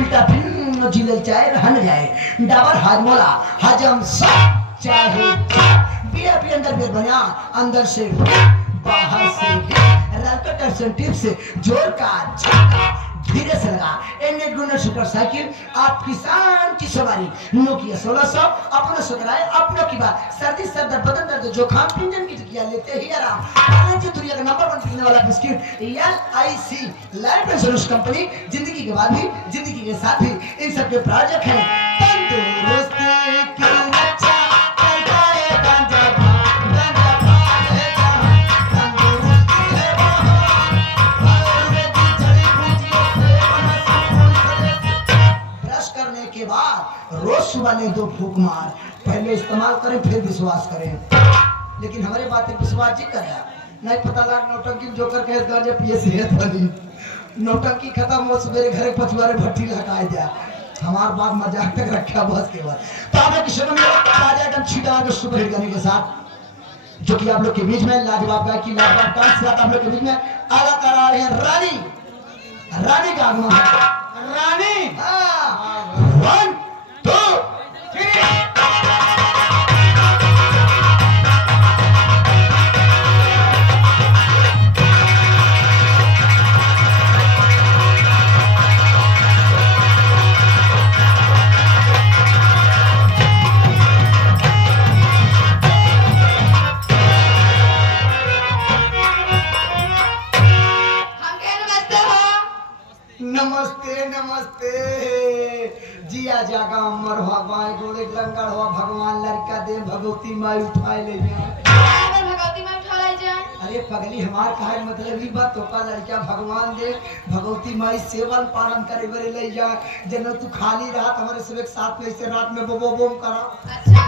vitamin जिले चाहे रहन जाए डाबर हाजमोला हजम सब चाहे बीएपी अंदर बेर बना अंदर से बाहर से रैकेट सेंटिव से जोर का झटका धीरे से लगा एने गुना सुपर साइकिल आप किसान की सवारी नोकिया 1600 अपना सुधराए अपनों की बात सर्दी सर दर्द बदन दर्द जोखाम पिंजन की टिकिया लेते ही आराम आज दुनिया का नंबर 1 बिकने वाला biscuit LIC life insurance company जिंदगी के बाद भी जिंदगी के साथ भी इन सब के प्रायोजक हैं तंदुरुस्त की रक्षा करता है गांजा के बाद रोज सुबह ने 2 फूंक मार पहले इस्तेमाल करें फिर विश्वास करें लेकिन हमारे बात पे विश्वास जी करे नहीं पता लग नौटंकी जोकर कहे गांजा पिए सेहत बनी नौटंकी खत्म हो सवेरे घरे पछुआरे भट्टी लगाए दिया हमार बात मजाक तक रखा बस के बाद तो आप किसी में राजा एकदम छीटा के सुपर हिट गाने के साथ जो कि आप लोग के बीच में लाजवाब गायकी लाजवाब डांस आप लोग के बीच में आगा कर रहे हैं रानी का आगमन है रानी हाँ 1 2 3 नमस्ते नमस्ते जिया जागा अमर भगवान गोले लंगड़ हुआ भगवान लड़का दे भगवती माई उठाए ले जाए भगवती माई उठा ले जाए अरे पगली हमार कहे मतलब ही बात तो का लड़का भगवान दे भगवती माई सेवन पालन करे बरे ले जाए जन तू खाली रात हमारे सुबह 7 बजे से रात में बोबो बोम करा अच्छा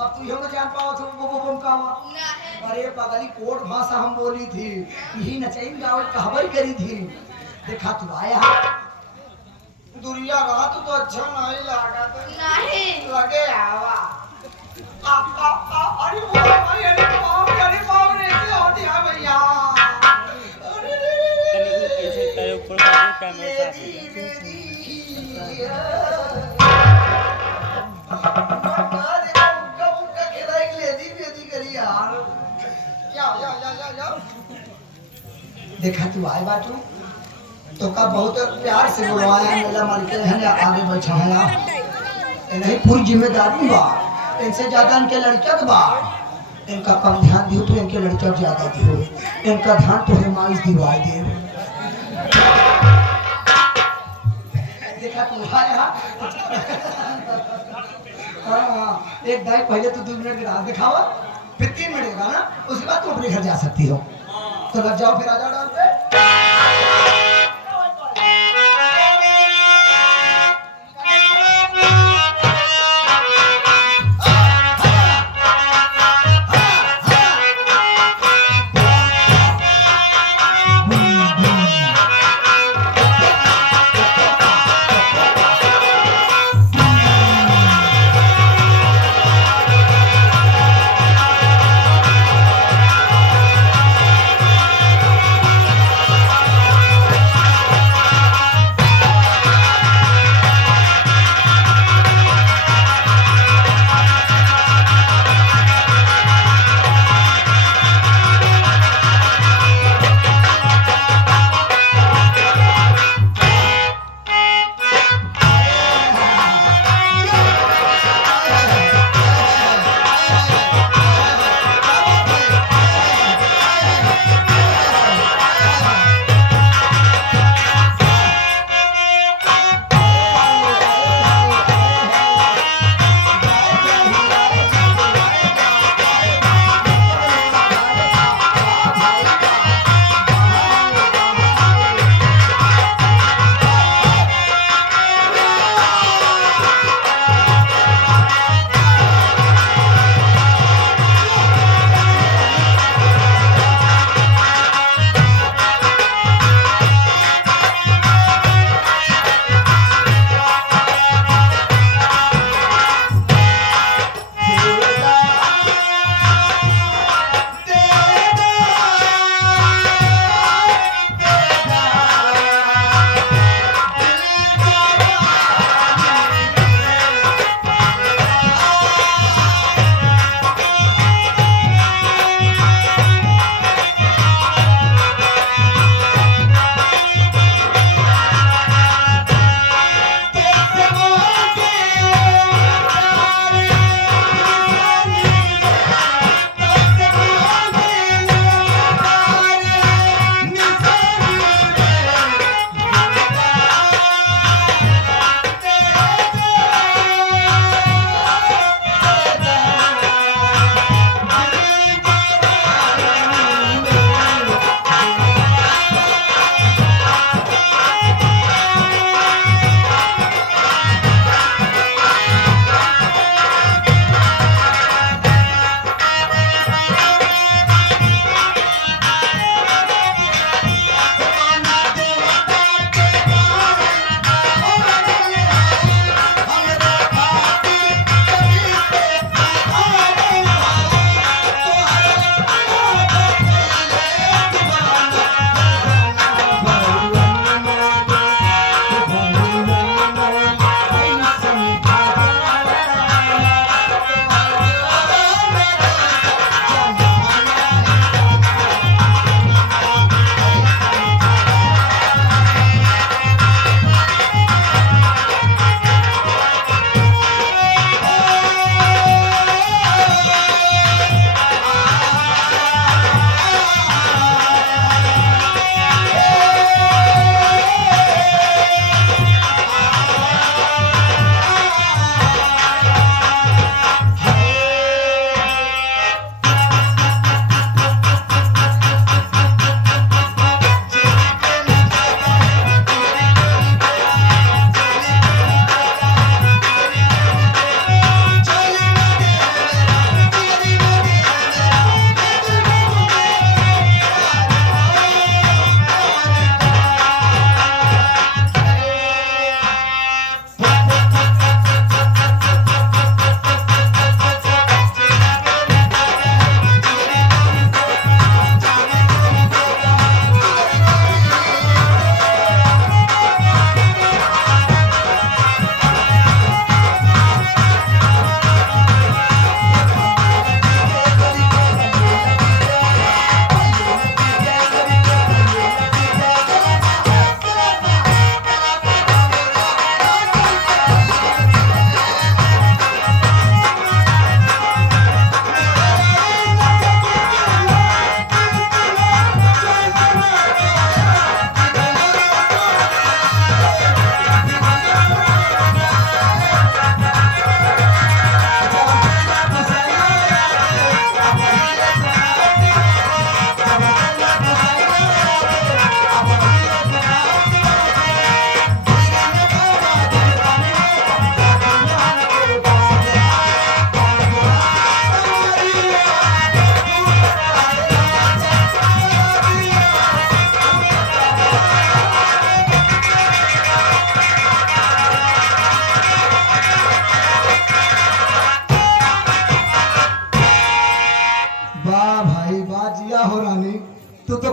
अब तू हम जान पाओ तो बोबो बोम का नहीं अरे पगली कोट भाषा हम बोली थी यही नचाइन गाँव कहबई करी थी देखा तू आया दुनिया रात तो अच्छा नहीं लगा नहीं लगे आवा अरे बाप रे ऐसे होती है भैया ऐसे तेरे ऊपर कैमरा देखा तू आए बाटू तो का बहुत प्यार से बुलवाया मेला मालिक है आगे बैठा है नहीं पूरी जिम्मेदारी बा इनसे ज्यादा इनके लड़कियों के बा इनका कम ध्यान दियो तो इनके लड़कियों ज्यादा दियो इनका ध्यान तो है माइस दिवाई दे देखा तू आया हाँ एक दाई पहले तो 2 मिनट की राह दिखावा फिर 3 मिनट का ना उसके बाद तुम अपने घर जा सकती हो तो लग जाओ फिर आ जाओ डाल पे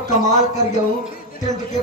कमाल कर जाऊं टेंट के